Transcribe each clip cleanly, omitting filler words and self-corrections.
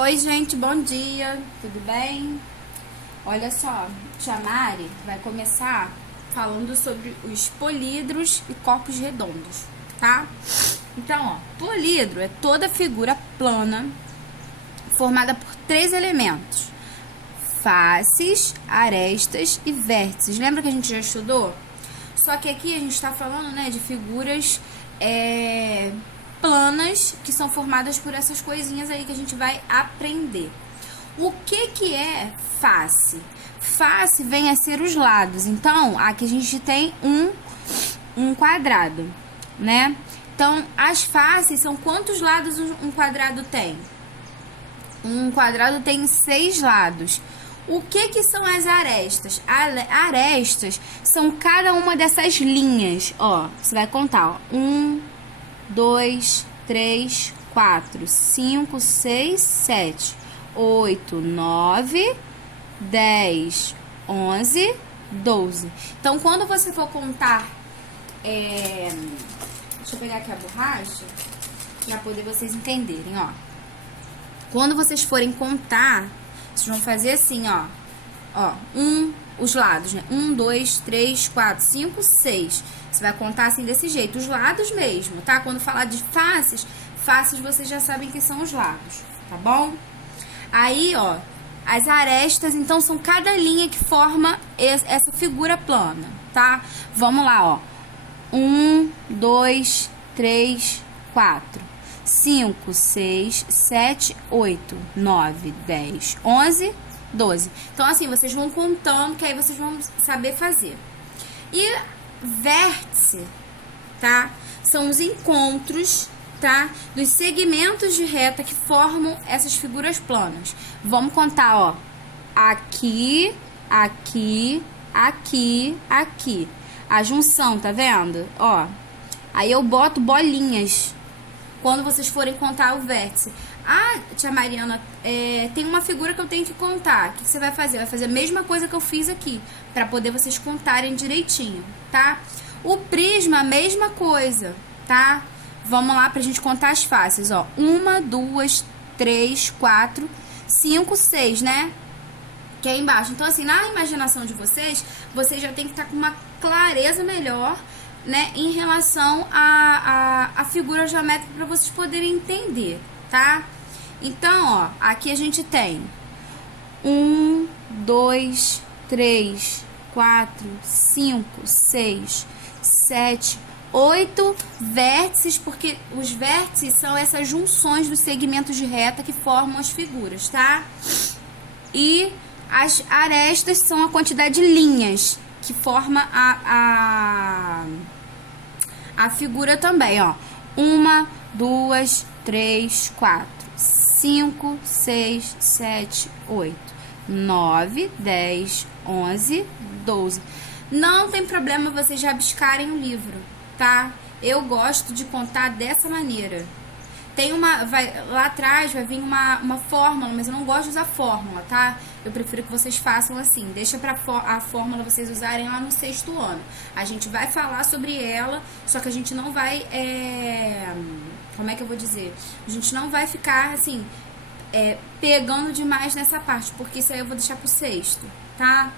Oi, gente, bom dia, tudo bem? Olha só, Tia Mari vai começar falando sobre os polídros e corpos redondos, tá? Então, ó, polídro é toda figura plana formada por três elementos: faces, arestas e vértices. Lembra que a gente já estudou? Só que aqui a gente está falando, né, de figuras planas que são formadas por essas coisinhas aí que a gente vai aprender. O que é face? Face vem a ser os lados. Então, aqui a gente tem um quadrado, né? Então, as faces são quantos lados um quadrado tem? Um quadrado tem 6 lados. O que são as arestas? Arestas são cada uma dessas linhas. Ó, você vai contar, ó. 1, 2, 3, 4, 5, 6, 7, 8, 9, 10, 11, 12. Então, quando você for contar... Deixa eu pegar aqui a borracha para poder vocês entenderem, ó. Quando vocês forem contar, vocês vão fazer assim, ó. Ó, os lados, né? 1, 2, 3, 4, 5, 6. Você vai contar assim desse jeito, os lados mesmo, tá? Quando falar de faces, faces vocês já sabem que são os lados, tá bom? Aí, ó, as arestas, então, são cada linha que forma essa figura plana, tá? Vamos lá, ó. 1, 2, 3, 4, 5, 6, 7, 8, 9, 10, 11, 12. Então, assim, vocês vão contando, que aí vocês vão saber fazer. E vértice, tá? São os encontros, tá? Dos segmentos de reta que formam essas figuras planas. Vamos contar, ó. Aqui, aqui, aqui, aqui. A junção, tá vendo? Ó. Aí eu boto bolinhas quando vocês forem contar o vértice. Ah, tia Mariana, tem uma figura que eu tenho que contar. O que você vai fazer? Vai fazer a mesma coisa que eu fiz aqui, para poder vocês contarem direitinho, tá? O prisma, a mesma coisa, tá? Vamos lá pra gente contar as faces, ó. 1, 2, 3, 4, 5, 6, né? Que é embaixo. Então, assim, na imaginação de vocês, vocês já tem que estar com uma clareza melhor, né, em relação à figura geométrica, para vocês poderem entender, tá? Então, ó, aqui a gente tem 1, 2, 3, 4, 5, 6, 7, 8 vértices, porque os vértices são essas junções dos segmentos de reta que formam as figuras, tá? E as arestas são a quantidade de linhas que forma a figura também, ó. 1, 2, 3, 4, 5, 6, 7, 8, 9, 10, 11, 12. Não tem problema vocês rabiscarem o livro, tá? Eu gosto de contar dessa maneira. Tem lá atrás vai vir uma fórmula, mas eu não gosto de usar fórmula, tá? Eu prefiro que vocês façam assim. Deixa a fórmula vocês usarem lá no 6º ano. A gente vai falar sobre ela, só que a gente não vai... como é que eu vou dizer? A gente não vai ficar, assim, pegando demais nessa parte, porque isso aí eu vou deixar pro 6º, tá?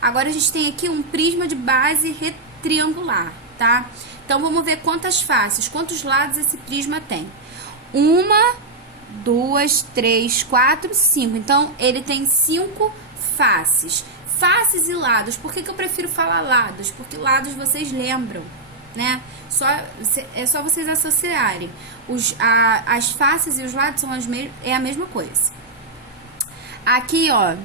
Agora a gente tem aqui um prisma de base triangular, tá? Então vamos ver quantas faces, quantos lados esse prisma tem. 1, 2, 3, 4, 5. Então, ele tem 5 faces. Faces e lados. Por que eu prefiro falar lados? Porque lados vocês lembram, né? É só vocês associarem. As faces e os lados são a mesma coisa. Aqui, ó,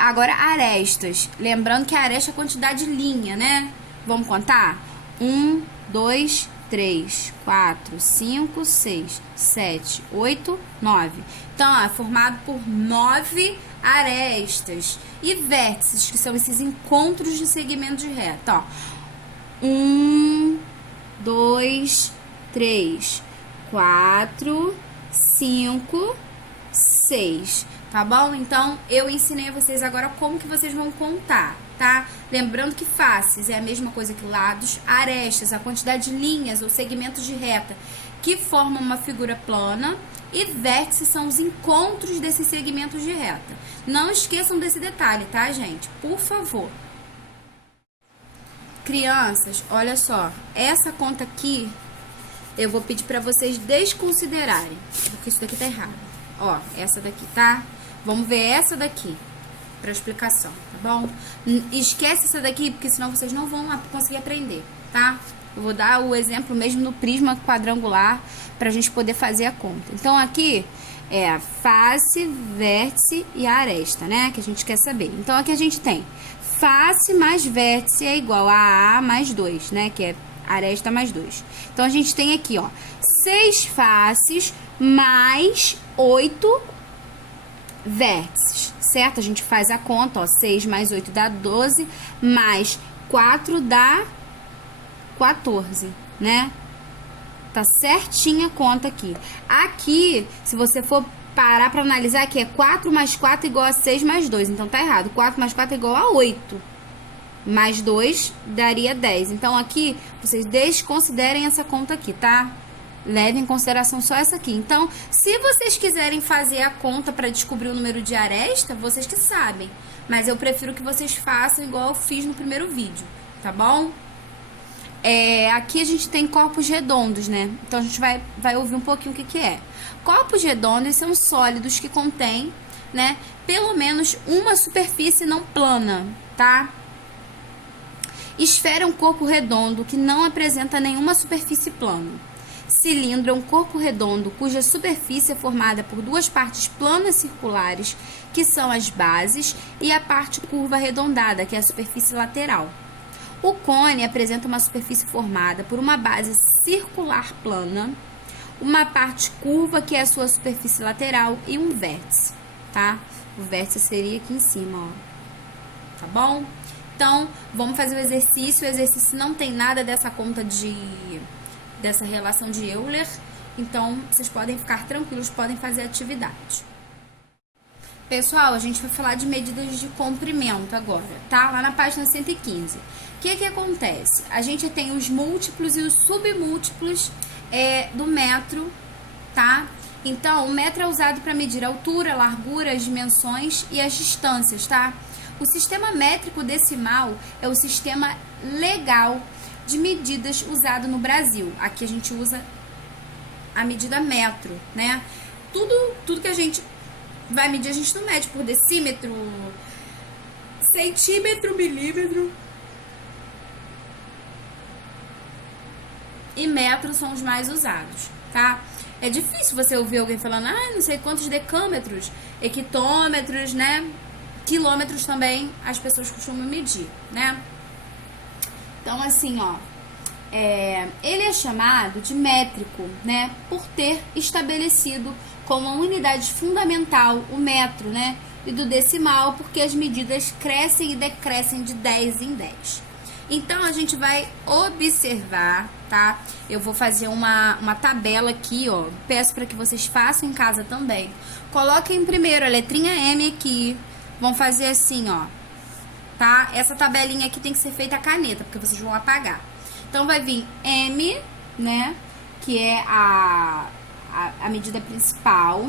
agora arestas. Lembrando que a aresta é a quantidade de linha, né? Vamos contar? 1, 2, 3, 4, 5, 6, 7, 8, 9. Então, ó, é formado por 9 arestas. E vértices, que são esses encontros de segmentos de reta, ó. 1, 2, 3, 4, 5, 6. Tá bom? Então, eu ensinei a vocês agora como que vocês vão contar, tá? Lembrando que faces é a mesma coisa que lados, arestas, a quantidade de linhas ou segmentos de reta que formam uma figura plana, e vértices são os encontros desses segmentos de reta. Não esqueçam desse detalhe, tá, gente? Por favor. Crianças, olha só, essa conta aqui eu vou pedir pra vocês desconsiderarem, porque isso daqui tá errado. Ó, essa daqui, tá? Vamos ver essa daqui pra explicação, tá bom? Esquece essa daqui, porque senão vocês não vão conseguir aprender, tá? Eu vou dar o exemplo mesmo no prisma quadrangular pra gente poder fazer a conta. Então, aqui é a face, vértice e a aresta, né? Que a gente quer saber. Então, aqui a gente tem face mais vértice é igual a mais 2, né? Que é aresta mais 2. Então, a gente tem aqui, ó, 6 faces mais 8 vértices, certo? A gente faz a conta, ó, 6 mais 8 dá 12, mais 4 dá 14, né? Tá certinha a conta aqui. Aqui, se você for parar pra analisar, aqui é 4 mais 4 igual a 6 mais 2. Então, tá errado. 4 mais 4 é igual a 8. Mais 2 daria 10. Então, aqui, vocês desconsiderem essa conta aqui, tá? Levem em consideração só essa aqui. Então, se vocês quiserem fazer a conta para descobrir o número de aresta, vocês que sabem. Mas eu prefiro que vocês façam igual eu fiz no primeiro vídeo, tá bom? Aqui a gente tem corpos redondos, né? Então, a gente vai ouvir um pouquinho o que é. Corpos redondos são sólidos que contêm, né, pelo menos uma superfície não plana, tá? Esfera é um corpo redondo que não apresenta nenhuma superfície plana. Cilindro é um corpo redondo cuja superfície é formada por duas partes planas circulares, que são as bases, e a parte curva arredondada, que é a superfície lateral. O cone apresenta uma superfície formada por uma base circular plana, uma parte curva, que é a sua superfície lateral, e um vértice, tá? O vértice seria aqui em cima, ó. Tá bom? Então, vamos fazer o exercício. O exercício não tem nada dessa conta dessa relação de Euler. Então, vocês podem ficar tranquilos, podem fazer a atividade. Pessoal, a gente vai falar de medidas de comprimento agora, tá? Lá na página 115. O que acontece? A gente tem os múltiplos e os submúltiplos do metro, tá? Então, o metro é usado para medir a altura, a largura, as dimensões e as distâncias, tá? O sistema métrico decimal é o sistema legal de medidas usado no Brasil. Aqui a gente usa a medida metro, né? Tudo que a gente vai medir, a gente não mede por decímetro, centímetro, milímetro. E metro são os mais usados, tá? É difícil você ouvir alguém falando, não sei quantos decâmetros, hectômetros, né? Quilômetros também as pessoas costumam medir, né? Então, assim, ó, ele é chamado de métrico, né? Por ter estabelecido como unidade fundamental o metro, né? E do decimal, porque as medidas crescem e decrescem de 10 em 10. Então, a gente vai observar, tá? Eu vou fazer uma tabela aqui, ó. Peço para que vocês façam em casa também. Coloquem primeiro a letrinha M aqui. Vão fazer assim, ó. Tá? Essa tabelinha aqui tem que ser feita a caneta, porque vocês vão apagar. Então, vai vir M, né? Que é a medida principal.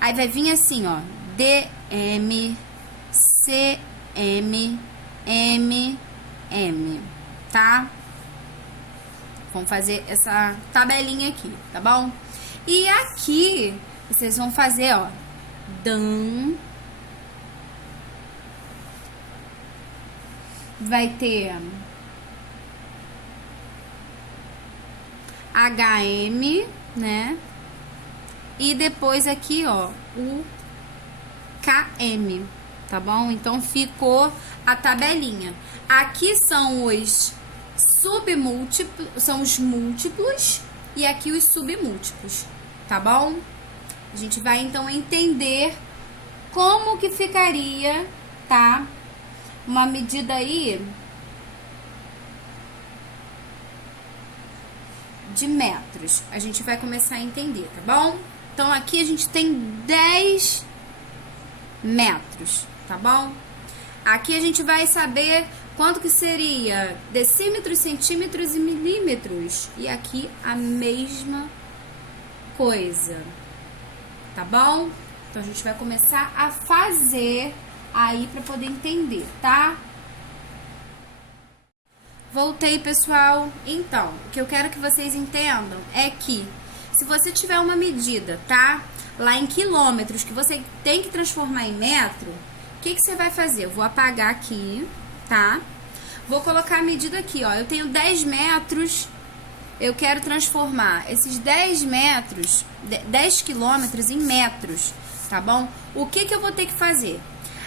Aí, vai vir assim, ó. DM, CM, M, M, tá? Vamos fazer essa tabelinha aqui, tá bom? E aqui, vocês vão fazer, ó, DAN. Vai ter HM, né? E depois aqui, ó, o KM, tá bom? Então, ficou a tabelinha. Aqui são os submúltiplos, são os múltiplos, e aqui os submúltiplos, tá bom? A gente vai, então, entender como que ficaria, tá? Uma medida aí de metros. A gente vai começar a entender, tá bom? Então, aqui a gente tem 10 metros, tá bom? Aqui a gente vai saber quanto que seria decímetros, centímetros e milímetros. E aqui a mesma coisa, tá bom? Então, a gente vai começar a fazer aí pra poder entender, tá? Voltei, pessoal. Então, o que eu quero que vocês entendam é que se você tiver uma medida, tá? Lá em quilômetros, que você tem que transformar em metro, o que você vai fazer? Eu vou apagar aqui, tá? Vou colocar a medida aqui, ó. Eu tenho 10 metros, eu quero transformar esses 10 metros, 10 quilômetros em metros, tá bom? O que eu vou ter que fazer?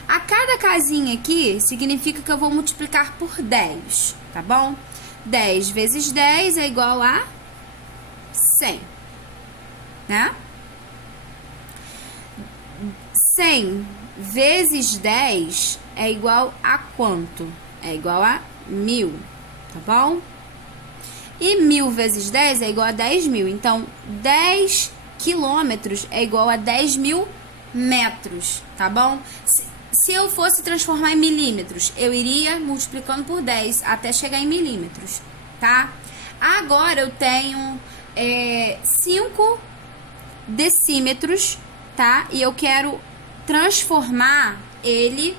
A cada casinha aqui significa que eu vou multiplicar por 10, tá bom? 10 vezes 10 é igual a 100, né? 100 vezes 10 é igual a quanto? É igual a 1000, tá bom? E 1000 vezes 10 é igual a 10.000. Então, 10 quilômetros é igual a 10.000 metros, tá bom? Se eu fosse transformar em milímetros, eu iria multiplicando por 10 até chegar em milímetros, tá? Agora eu tenho 5 decímetros, tá? E eu quero transformar ele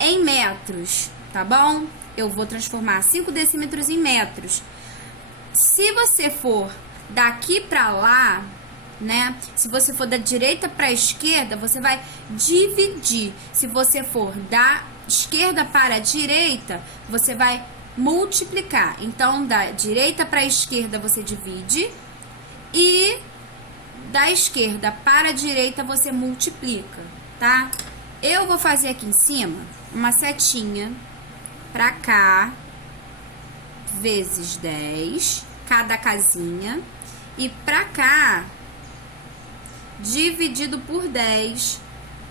em metros, tá bom? Eu vou transformar 5 decímetros em metros. Se você for daqui pra lá, né? Se você for da direita para a esquerda, você vai dividir. Se você for da esquerda para a direita, você vai multiplicar. Então, da direita para a esquerda você divide e da esquerda para a direita você multiplica, tá? Eu vou fazer aqui em cima uma setinha para cá vezes 10, cada casinha, e para cá dividido por 10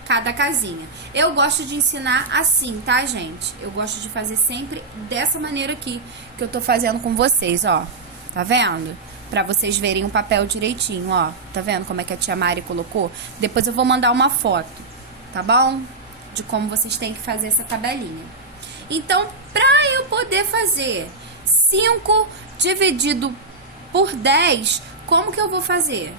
cada casinha. Eu gosto de ensinar assim, tá, gente? Eu gosto de fazer sempre dessa maneira aqui que eu tô fazendo com vocês, ó. Tá vendo? Pra vocês verem o papel direitinho, ó. Tá vendo como é que a tia Mari colocou? Depois eu vou mandar uma foto, tá bom? De como vocês têm que fazer essa tabelinha. Então, pra eu poder fazer 5 dividido por 10, como que eu vou fazer?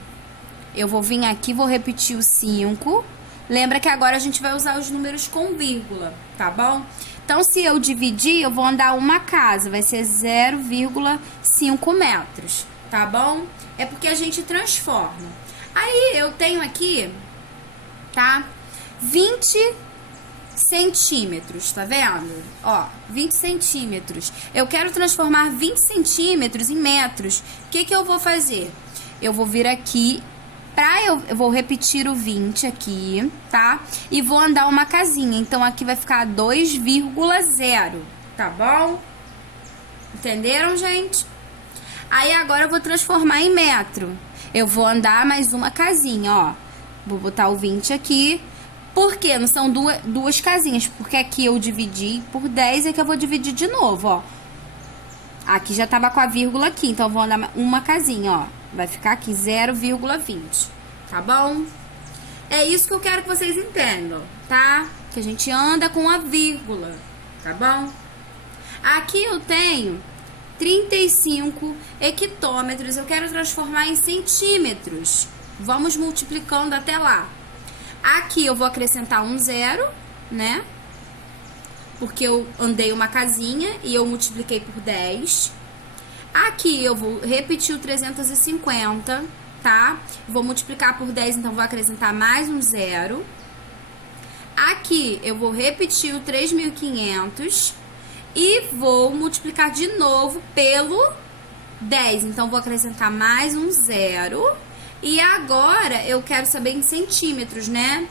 Eu vou vir aqui, vou repetir o 5. Lembra que agora a gente vai usar os números com vírgula, tá bom? Então, se eu dividir, eu vou andar uma casa, vai ser 0,5 metros, tá bom? É porque a gente transforma. Aí, eu tenho aqui, tá? 20 centímetros, tá vendo? Ó, 20 centímetros. Eu quero transformar 20 centímetros em metros. O que eu vou fazer? Eu vou vir aqui... Eu vou repetir o 20 aqui, tá? E vou andar uma casinha. Então, aqui vai ficar 2,0, tá bom? Entenderam, gente? Aí, agora eu vou transformar em metro. Eu vou andar mais uma casinha, ó. Vou botar o 20 aqui. Por quê? Não são duas casinhas. Porque aqui eu dividi por 10 e aqui eu vou dividir de novo, ó. Aqui já tava com a vírgula aqui. Então, eu vou andar uma casinha, ó. Vai ficar aqui 0,20, tá bom? É isso que eu quero que vocês entendam, tá? Que a gente anda com a vírgula, tá bom? Aqui eu tenho 35 hectômetros, eu quero transformar em centímetros. Vamos multiplicando até lá. Aqui eu vou acrescentar um 0, né? Porque eu andei uma casinha e eu multipliquei por 10. Aqui eu vou repetir o 350, tá? Vou multiplicar por 10, então vou acrescentar mais um 0. Aqui eu vou repetir o 3.500 e vou multiplicar de novo pelo 10. Então, vou acrescentar mais um 0. E agora eu quero saber em centímetros, né?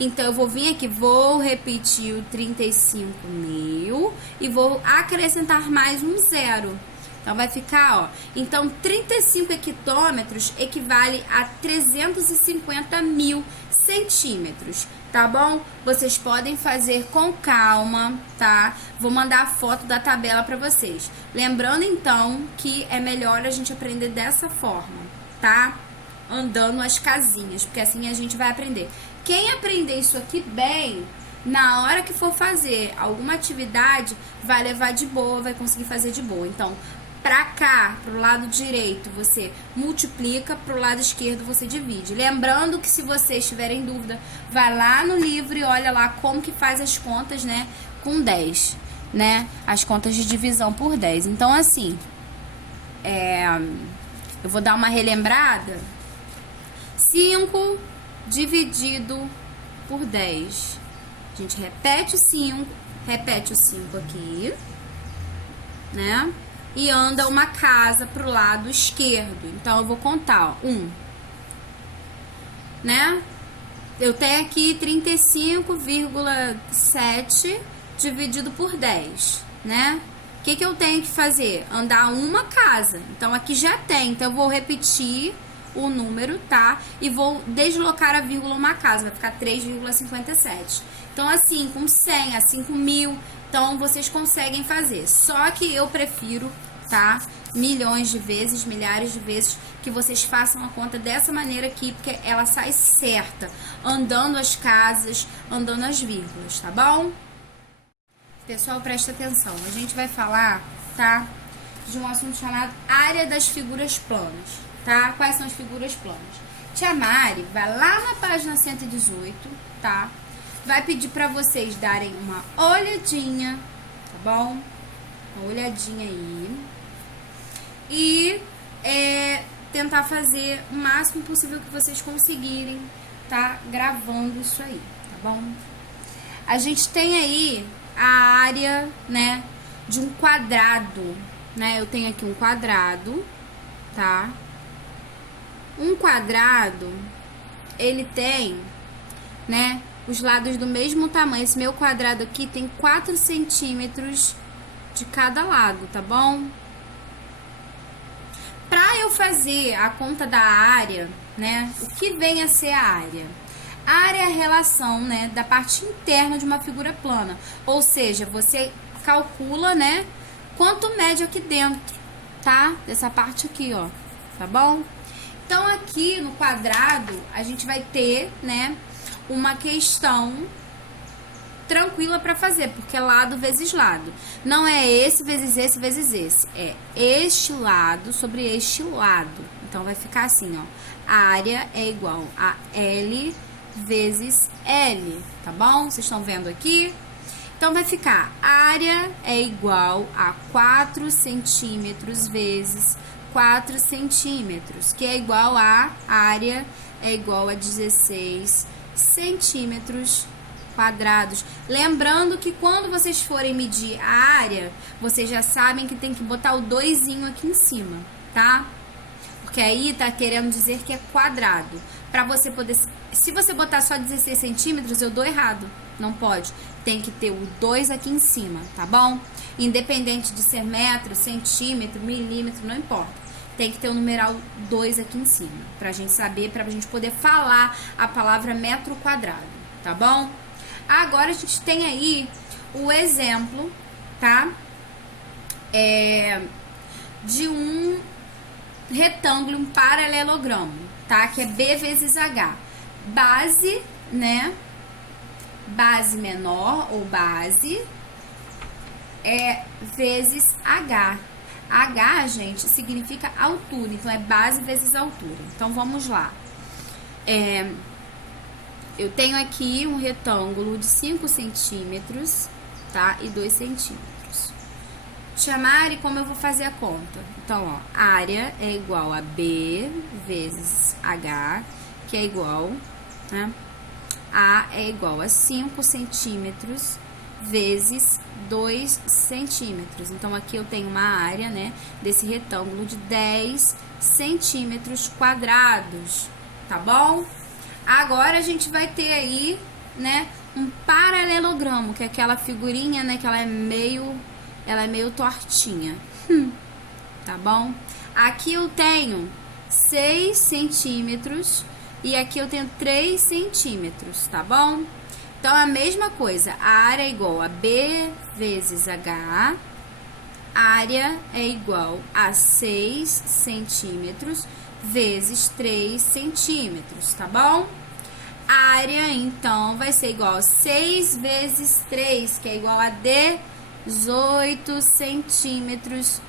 Então, eu vou vir aqui, vou repetir o 35.000 e vou acrescentar mais um 0. Então, vai ficar, ó. Então, 35 hectômetros equivale a 350.000 centímetros, tá bom? Vocês podem fazer com calma, tá? Vou mandar a foto da tabela pra vocês. Lembrando, então, que é melhor a gente aprender dessa forma, tá? Andando as casinhas, porque assim a gente vai aprender. Quem aprender isso aqui bem, na hora que for fazer alguma atividade, vai levar de boa, vai conseguir fazer de boa. Então, Para cá, pro lado direito, você multiplica, pro lado esquerdo você divide. Lembrando que se vocês tiverem dúvida, vai lá no livro e olha lá como que faz as contas, né, com 10, né, as contas de divisão por 10. Então, assim, eu vou dar uma relembrada. 5 dividido por 10. A gente repete o 5 aqui, né? E anda uma casa pro lado esquerdo. Então, eu vou contar, ó, 1, né? Eu tenho aqui 35,7 dividido por 10, né? O que eu tenho que fazer? Andar uma casa. Então, aqui já tem. Então, eu vou repetir o número, tá? E vou deslocar a vírgula uma casa. Vai ficar 3,57. Então, assim, com 100, assim, com 1000. Então, vocês conseguem fazer. Só que eu prefiro, tá? Milhões de vezes, milhares de vezes, que vocês façam a conta dessa maneira aqui, porque ela sai certa. Andando as casas, andando as vírgulas, tá bom? Pessoal, presta atenção. A gente vai falar, tá? De um assunto chamado área das figuras planas, tá? Quais são as figuras planas? Tia Mari vai lá na página 118, tá? Vai pedir pra vocês darem uma olhadinha, tá bom? Uma olhadinha aí. E tentar fazer o máximo possível que vocês conseguirem, tá? Gravando isso aí, tá bom? A gente tem aí a área, né, de um quadrado, né? Eu tenho aqui um quadrado, tá? Um quadrado, ele tem, né, os lados do mesmo tamanho. Esse meu quadrado aqui tem 4 centímetros de cada lado, tá bom? Pra eu fazer a conta da área, né, o que vem a ser a área? A área é a relação, né, da parte interna de uma figura plana. Ou seja, você calcula, né, quanto mede aqui dentro, tá? Dessa parte aqui, ó, tá bom? Então, aqui no quadrado, a gente vai ter, né, uma questão tranquila para fazer, porque é lado vezes lado. Não é esse vezes esse vezes esse. É este lado sobre este lado. Então, vai ficar assim, ó. A área é igual a L vezes L, tá bom? Vocês estão vendo aqui? Então, vai ficar, a área é igual a 4 centímetros vezes 4 centímetros, que é igual a área é igual a 16 centímetros quadrados. Lembrando que quando vocês forem medir a área, vocês já sabem que tem que botar o 2zinho aqui em cima, tá? Porque aí tá querendo dizer que é quadrado. Pra você poder... Se você botar só 16 centímetros, eu dou errado. Não pode. Tem que ter o 2 aqui em cima, tá bom? Independente de ser metro, centímetro, milímetro, não importa. Tem que ter o numeral 2 aqui em cima. Pra gente saber, pra gente poder falar a palavra metro quadrado, tá bom? Agora a gente tem aí o exemplo, tá? De um retângulo, um paralelogramo, tá? Que é B vezes H. Base, né? Base menor ou base vezes H. H, gente, significa altura. Então, é base vezes altura. Então, vamos lá. Eu tenho aqui um retângulo de 5 centímetros, tá? E 2 centímetros. Tia Mari, como eu vou fazer a conta? Então, ó, área é igual a B vezes H, que é igual, né? A é igual a 5 centímetros vezes 2 centímetros. Então, aqui eu tenho uma área, né, desse retângulo de 10 centímetros quadrados, tá bom? Agora, a gente vai ter aí, né, um paralelogramo, que é aquela figurinha, né, que ela é meio tortinha, tá bom? Aqui eu tenho 6 centímetros e aqui eu tenho 3 centímetros, tá bom? Então, a mesma coisa, a área é igual a B vezes H, área é igual a 6 centímetros vezes 3 centímetros, tá bom? Área, então, vai ser igual a 6 vezes 3, que é igual a 18 centímetros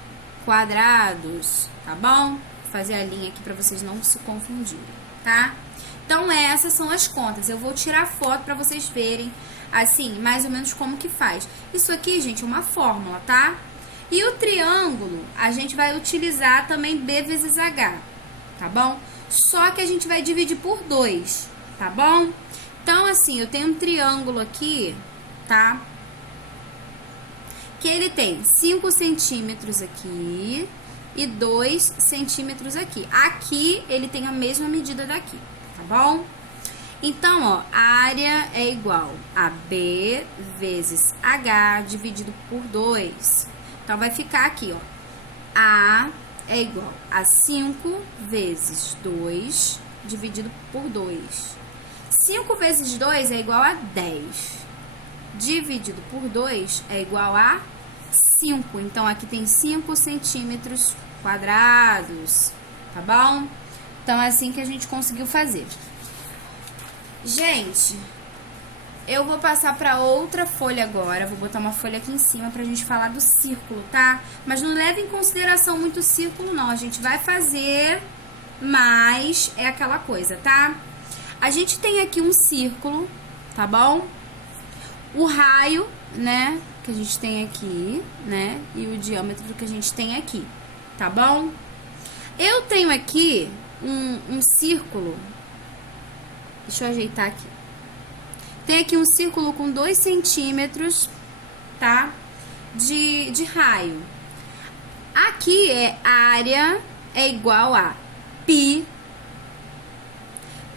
quadrados, tá bom? Vou fazer a linha aqui pra vocês não se confundirem, tá? Então, essas são as contas. Eu vou tirar foto pra vocês verem, assim, mais ou menos como que faz. Isso aqui, gente, é uma fórmula, tá? E o triângulo, a gente vai utilizar também B vezes H, tá bom? Só que a gente vai dividir por 2, tá bom? Então, assim, eu tenho um triângulo aqui, tá? Que ele tem 5 centímetros aqui e 2 centímetros aqui. Aqui, ele tem a mesma medida daqui, tá bom? Então, ó, a área é igual a B vezes H dividido por 2. Então, vai ficar aqui, ó. A é igual a 5 vezes 2 dividido por 2. 5 vezes 2 é igual a 10. Dividido por 2 é igual a 5. Então, aqui tem 5 centímetros quadrados, tá bom? Então, é assim que a gente conseguiu fazer. Gente, eu vou passar para outra folha agora. Vou botar uma folha aqui em cima pra gente falar do círculo, tá? Mas não leve em consideração muito o círculo, não. A gente vai fazer, mas é aquela coisa, tá? A gente tem aqui um círculo, tá bom? O raio, né, que a gente tem aqui, né? E o diâmetro que a gente tem aqui, tá bom? Eu tenho aqui um círculo. Deixa eu ajeitar aqui. Tem aqui um círculo com 2 centímetros, tá? De raio. Aqui a área é igual a π.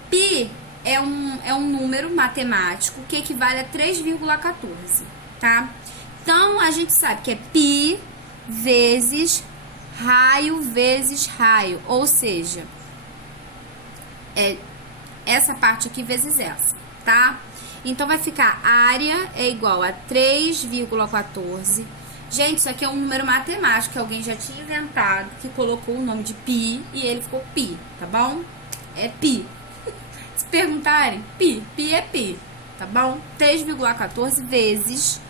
Π é um número matemático que equivale a 3,14, tá? Então, a gente sabe que é π vezes raio, ou seja, é essa parte aqui vezes essa, tá? Então, vai ficar área é igual a 3,14. Gente, isso aqui é um número matemático que alguém já tinha inventado, que colocou o nome de π e ele ficou π, tá bom? É π. Se perguntarem, π é π, tá bom? 3,14 vezes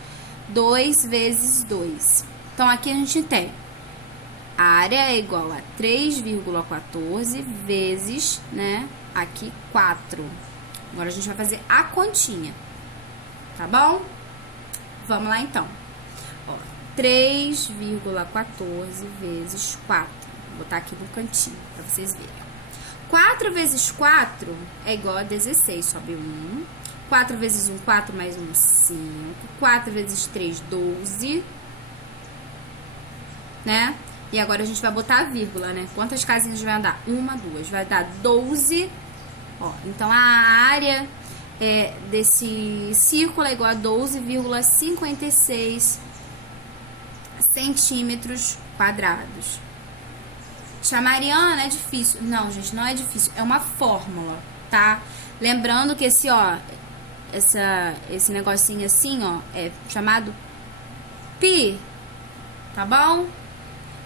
2 vezes 2. Então, aqui a gente tem a área é igual a 3,14 vezes, né, aqui 4. Agora, a gente vai fazer a continha, tá bom? Vamos lá, então. Ó, 3,14 vezes 4. Vou botar aqui no cantinho, pra vocês verem. 4 vezes 4 é igual a 16. Sobe 1. 4 vezes 1, 4 mais 1, 5. 4 vezes 3, 12. Né? E agora a gente vai botar a vírgula, né? Quantas casinhas vai dar? 1, 2. Vai dar 12. Ó, então, a área desse círculo é igual a 12,56 centímetros quadrados. Mariana, é difícil. Não, gente, não é difícil. É uma fórmula, tá? Lembrando que esse negocinho assim, ó, é chamado π, tá bom?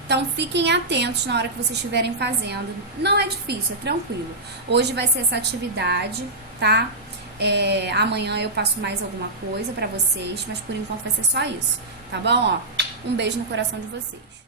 Então, fiquem atentos na hora que vocês estiverem fazendo. Não é difícil, é tranquilo. Hoje vai ser essa atividade, tá? Amanhã eu passo mais alguma coisa pra vocês, mas por enquanto vai ser só isso, tá bom? Ó, um beijo no coração de vocês.